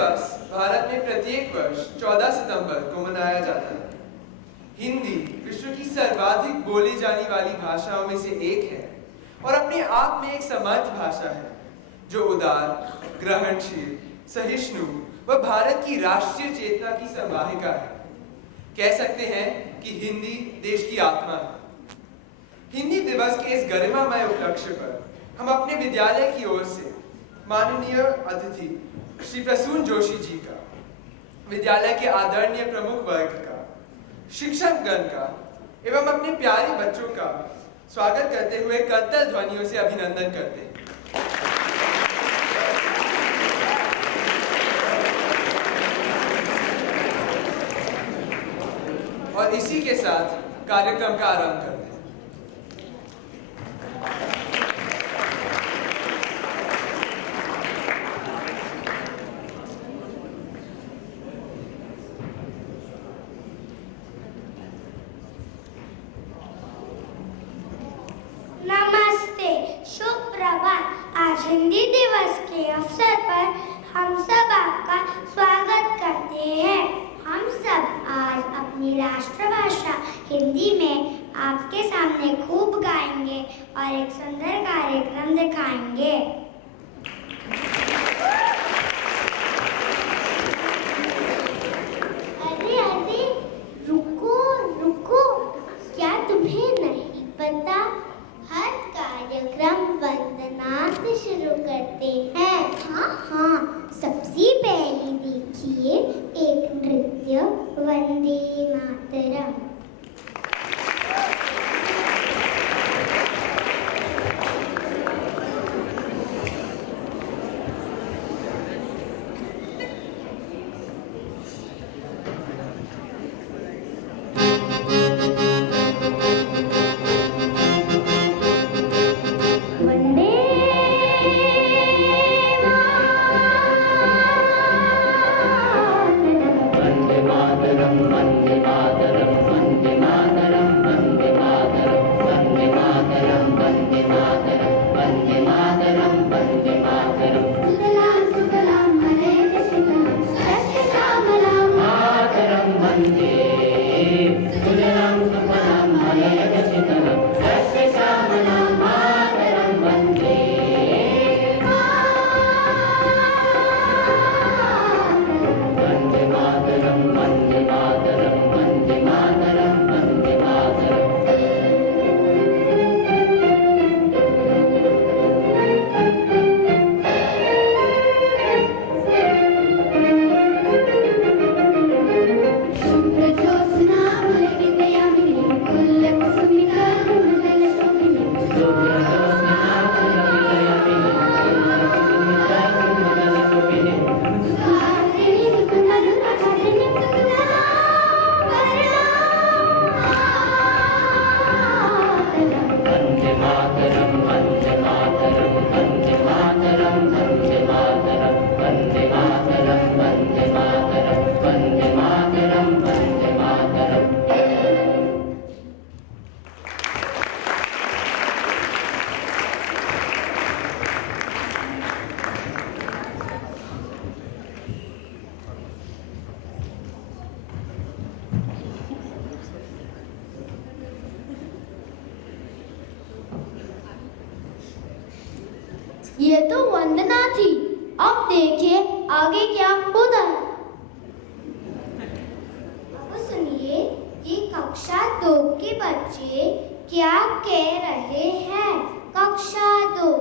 दिवस भारत में प्रत्येक वर्ष 14 सितंबर को मनाया जाता है। हिंदी विश्व की सर्वाधिक बोली जाने वाली भाषाओं में से एक है और अपने आप में एक समर्थ भाषा है जो उदार, ग्रहणशील, सहिष्णु व भारत की राष्ट्रीय चेतना की संवाहिका है। कह सकते हैं कि हिंदी देश की आत्मा है। हिंदी दिवस के इस गरिमामय उपलक्ष्य पर हम अपने विद्यालय की ओर से माननीय अतिथि श्री प्रसून जोशी जी का, विद्यालय के आदरणीय प्रमुख वर्ग का, शिक्षकगण का एवं अपने प्यारे बच्चों का स्वागत करते हुए करतल ध्वनियों से अभिनंदन करते हैं। और इसी के साथ कार्यक्रम का आरंभ करते हैं। नमस्ते, शुभ प्रभात। आज हिंदी दिवस के अवसर पर हम सब आपका स्वागत करते हैं। हम सब आज अपनी राष्ट्रभाषा हिंदी में आपके सामने खूब गाएंगे और एक सुंदर कार्यक्रम दिखाएंगे। अरे रुको रुको, क्या तुम्हें नहीं पता हर कार्यक्रम वंदना से शुरू करते हैं। हाँ, सबसे पहले देखिए एक नृत्य वंदे मातरम। ये तो वंदना थी। अब देखिए आगे क्या होता है। अब सुनिए ये कक्षा 2 के बच्चे क्या कह रहे हैं। कक्षा 2।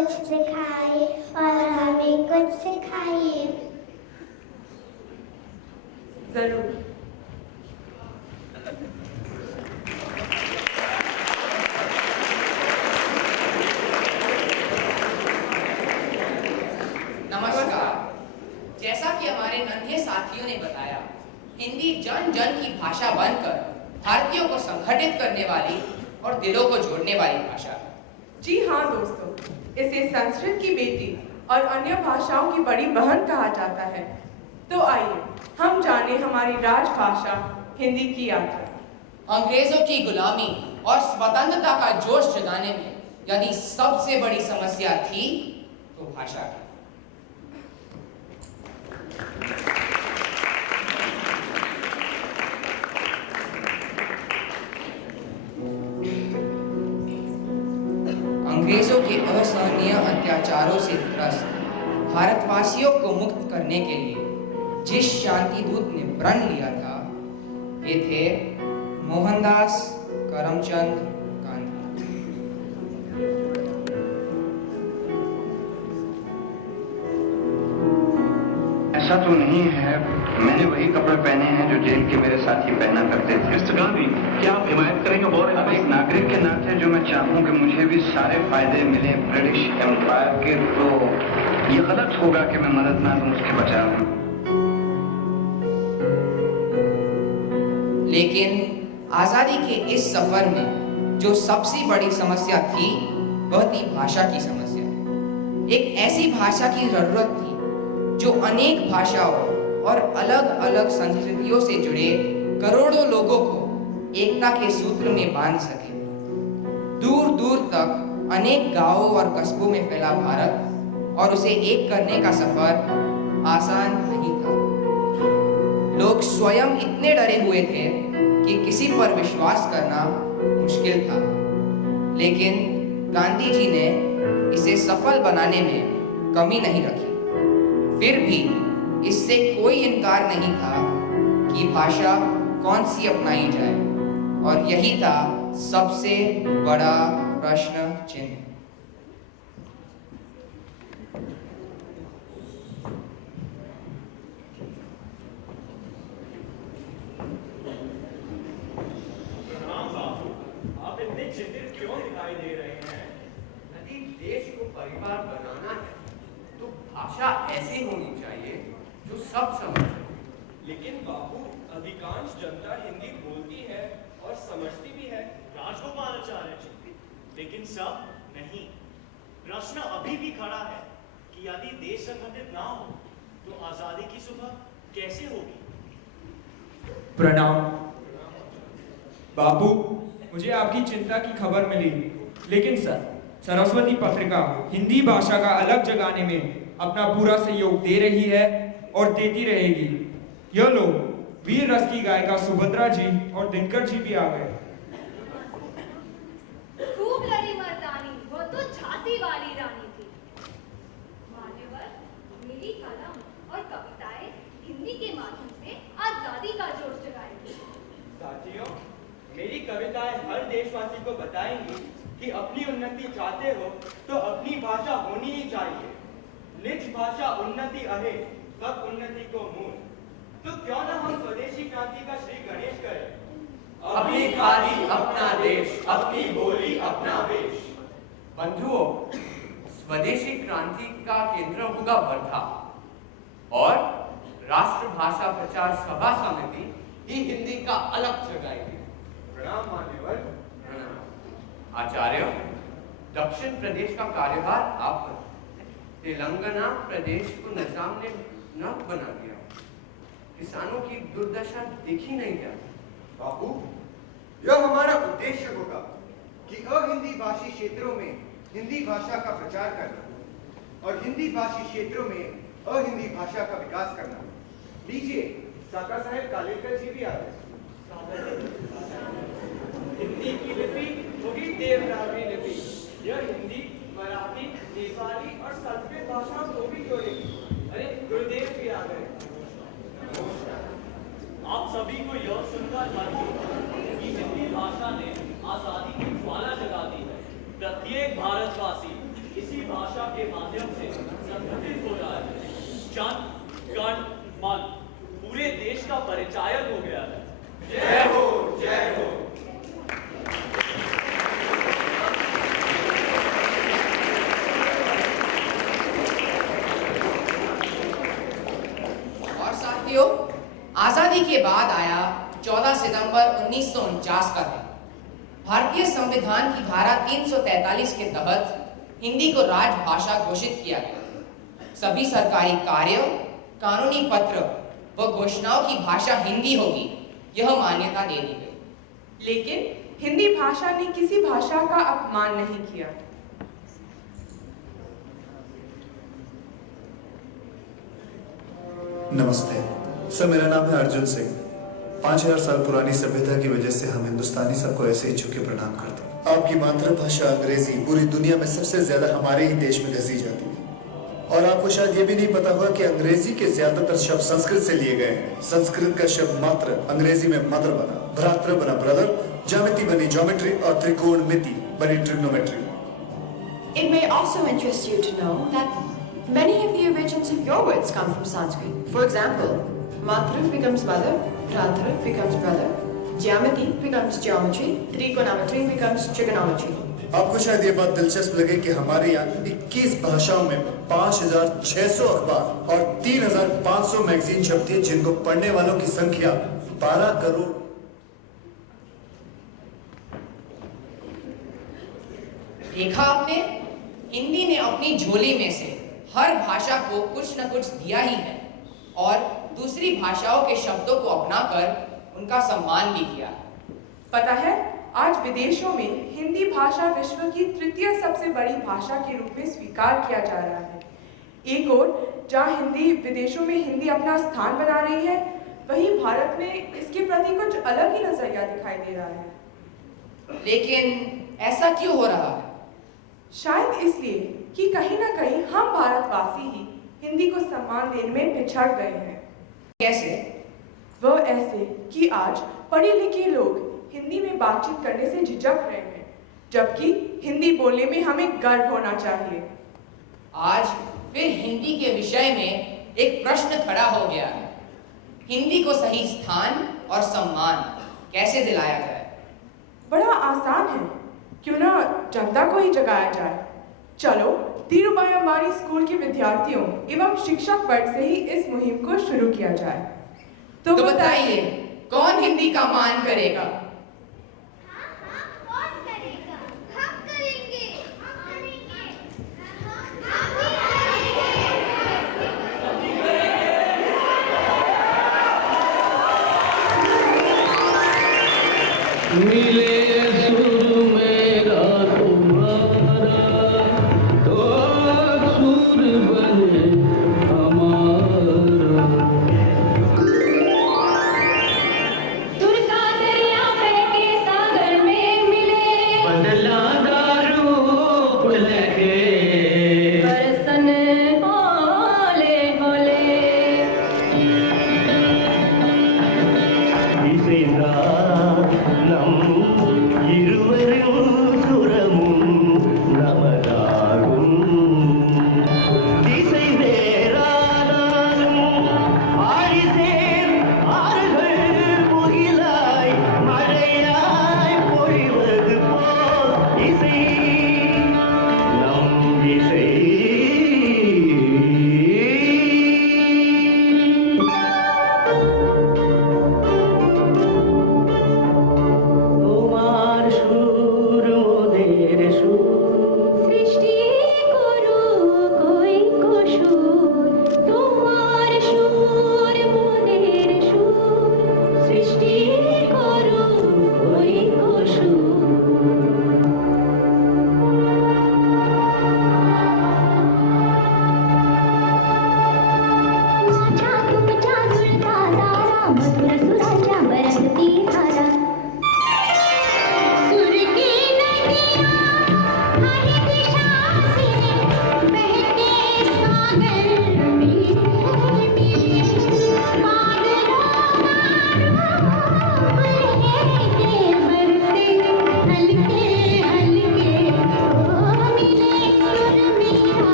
कुछ सिखाए और हमें कुछ सिखाइए। जरूर। नमस्कार। जैसा कि हमारे नन्हे साथियों ने बताया, हिंदी जन जन की भाषा बनकर भारतीयों को संगठित करने वाली और दिलों को जोड़ने वाली भाषा है। जी हाँ दोस्तों, इसे संस्कृत की बेटी और अन्य भाषाओं की बड़ी बहन कहा जाता है। तो आइए हम जाने हमारी राजभाषा हिंदी की यात्रा। अंग्रेजों की गुलामी और स्वतंत्रता का जोश जगाने में यदि सबसे बड़ी समस्या थी तो भाषा की। अंग्रेजों के असहनीय अत्याचारों से त्रस्त भारतवासियों को मुक्त करने के लिए जिस शांति दूत ने प्रण लिया था, वे थे मोहनदास करमचंद गांधी। ऐसा तो नहीं है, मैंने वही कपड़े पहने हैं जो जेल के मेरे साथी पहना करते थे। मिस्टर गांधी, क्या आप हिमायत करेंगे और अब एक नागरिक के नाते जो मैं चाहूँ कि मुझे भी सारे फायदे मिले ब्रिटिश एम्पायर के, तो ये गलत होगा कि मैं मदद ना दूं उसके बचाव में। लेकिन आजादी के इस सफर में जो सबसे बड़ी समस्या थी वह थी भाषा की समस्या। एक ऐसी भाषा की जरूरत थी जो अनेक भाषाओं और अलग अलग संस्कृतियों से जुड़े करोड़ों लोगों को एकता के सूत्र में बांध सके। दूर दूर तक अनेक गांवों और कस्बों में फैला भारत और उसे एक करने का सफर आसान नहीं था। लोग स्वयं इतने डरे हुए थे कि किसी पर विश्वास करना मुश्किल था, लेकिन गांधी जी ने इसे सफल बनाने में कमी नहीं रखी। फिर भी इससे कोई इनकार नहीं था कि भाषा कौन सी अपनाई जाए, और यही था सबसे बड़ा प्रश्न चिन्ह। आप इतने चिंतित क्यों दिखाई दे रहे हैं? यदि देश को परिवार बनाना है तो भाषा ऐसी होनी चाहिए जो सब समझ सके। लेकिन बाबू, अधिकांश जनता हिंदी बोलती है और समझती भी है। राजगोपालाचार्य जी, लेकिन सब नहीं। प्रश्न अभी भी खड़ा है कि यदि देश संगठित ना हो तो आजादी की सुबह कैसे होगी? प्रणाम बाबू, मुझे आपकी चिंता की खबर मिली, लेकिन सर, सरस्वती पत्रिका हिंदी भाषा का अलग जगाने में अपना पूरा सहयोग दे रही है और देती रहेगी। यह लोग वीर रस की गायिका सुभद्रा जी और दिनकर जी भी आ गए। खूब लड़ी मर्दानी, वो तो झांसी वाली रानी थी। मान्यवर, मेरी कलम और कविताएं हिंदी के माध्यम से आजादी का जोश जगाएंगी। साथियों, मेरी कविताएं हर देशवासी को बताएंगी कि अपनी उन्नति चाहते हो तो अपनी भाषा होनी ही चाहिए। निज भाषा उन्नति अहे, सब उन्नति को मूल। तो क्यों ना हम स्वदेशी क्रांति का श्री गणेश करें। अपनी खादी अपना देश, अपनी बोली अपना वेश। बंधुओं, स्वदेशी क्रांति का केंद्र होगा वर्धा और राष्ट्रभाषा प्रचार सभा समिति ही हिंदी का अलग जगाएगी। प्रणाम मान्यवर। आचार्य, दक्षिण प्रदेश का कार्यभार आप पर। तेलंगाना प्रदेश को निजाम ने नक बना दिया। किसानों की दुर्दशा देखी नहीं जाती। बाबू, यह हमारा उद्देश्य होगा कि अहिंदी भाषी क्षेत्रों में हिंदी भाषा का प्रचार करना और हिंदी भाषी क्षेत्रों में अहिंदी भाषा का विकास करना। लीजिए, काका साहेब कालेकर जी भी आ गए। हिंदी की लिपि होगी देवनागरी लिपि। यह हिंदी, मराठी, नेपाली और संस्कृत भाषाओं को भी जोड़ेगी। अरे गुरुदेव भी आ गए। आप सभी को यह सुनकर गर्व होगा कि हिंदी भाषा ने आजादी की ज्वाला जगा दी है। प्रत्येक भारतवासी इसी भाषा के माध्यम से संगठित हो रहा है। जन गण मन पूरे देश का परिचायक हो गया है। जय हो, जय हो। और साथियों, आजादी के बाद आया 14 सितंबर 1949 का दिन। भारतीय संविधान की धारा 343 के तहत हिंदी को राजभाषा घोषित किया गया। सभी सरकारी कार्यों, कानूनी पत्र व घोषणाओं की भाषा हिंदी होगी, यह मान्यता दे दी गई। लेकिन हिंदी भाषा ने किसी भाषा का अपमान नहीं किया। नमस्ते सर, मेरा नाम है अर्जुन सिंह। 5000 साल पुरानी सभ्यता की वजह से हम हिंदुस्तानी सबको ऐसे ही झुके प्रणाम करते हैं। आपकी मातृभाषा अंग्रेजी पूरी दुनिया में सबसे ज्यादा हमारे ही देश में घसी जाती है। और आपको शायद ये भी नहीं पता होगा कि अंग्रेजी के ज्यादातर शब्द संस्कृत से लिए गए हैं। संस्कृत का शब्द मात्र अंग्रेजी में मदर बना, भ्रातृ बना ब्रदर, ज्यामिति बनी ज्योमेट्री और त्रिकोणमिति बनी trigonometry. It may also interest you to know that many of the origins of your words come from Sanskrit. For example, Matru becomes mother, Bhratra becomes brother, Geometry becomes geometry, Trigonometry becomes trigonometry. आपको शायद ये बात दिलचस्प लगे कि हमारे यहाँ 21 भाषाओं में 5600 अखबार और 3500 मैगजीन छपती है, जिनको पढ़ने वालों की संख्या 12 करोड़। देखा आपने, हिंदी ने अपनी झोली में से हर भाषा को कुछ न कुछ दिया ही है और दूसरी भाषाओं के शब्दों को अपनाकर उनका सम्मान भी किया। पता है, आज विदेशों में हिंदी भाषा विश्व की तृतीय सबसे बड़ी भाषा के रूप में स्वीकार किया जा रहा है। एक ओर जहां हिंदी विदेशों में हिंदी अपना स्थान बना रही है, वहीं भारत में इसके प्रति कुछ अलग ही नजरिया दिखाई दे रहा है। लेकिन ऐसा क्यों हो रहा है? शायद इसलिए कि कहीं ना कहीं हम भारतवासी ही हिंदी को सम्मान देने में पिछड़ गए हैं। कैसे? वह ऐसे कि आज पढ़े लिखे लोग हिंदी में बातचीत करने से झिझक रहे हैं, जबकि हिंदी बोलने में हमें गर्व होना चाहिए। आज फिर हिंदी के विषय में एक प्रश्न खड़ा हो गया है। हिंदी को सही स्थान और सम्मान कैसे दिलाया जाए? बड़ा आसान है, क्यों ना जनता को ही जगाया जाए। चलो धीरूभाई अंबानी स्कूल के विद्यार्थियों एवं शिक्षक वर्ग से ही इस मुहिम को शुरू किया जाए। तो बताइए, कौन हिंदी का मान करेगा? मिले सुर मेरा तुम्हारा, तो सुर बने हमारा। सुर का दरिया बहके सागर में मिले, बदला रूप लगे, बरसन होले होले। इसे नम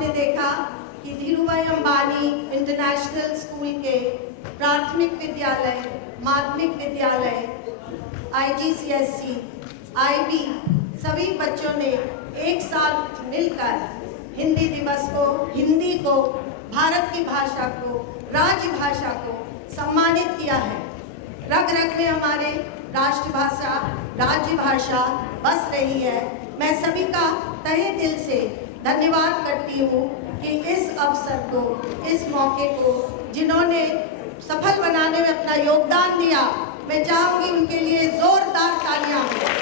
आपने देखा कि धीरूभाई अंबानी इंटरनेशनल स्कूल के प्राथमिक विद्यालय, माध्यमिक विद्यालय, IGCSE, IB सभी बच्चों ने एक साथ मिलकर हिंदी दिवस को, हिंदी को, भारत की भाषा को, राजभाषा को सम्मानित किया है। रग रग में हमारे राष्ट्रभाषा, राज्य भाषा बस रही है। मैं सभी का तहे दिल से धन्यवाद करती हूँ कि इस अवसर को, इस मौके को जिन्होंने सफल बनाने में अपना योगदान दिया, मैं चाहूँगी उनके लिए जोरदार तालियां हो।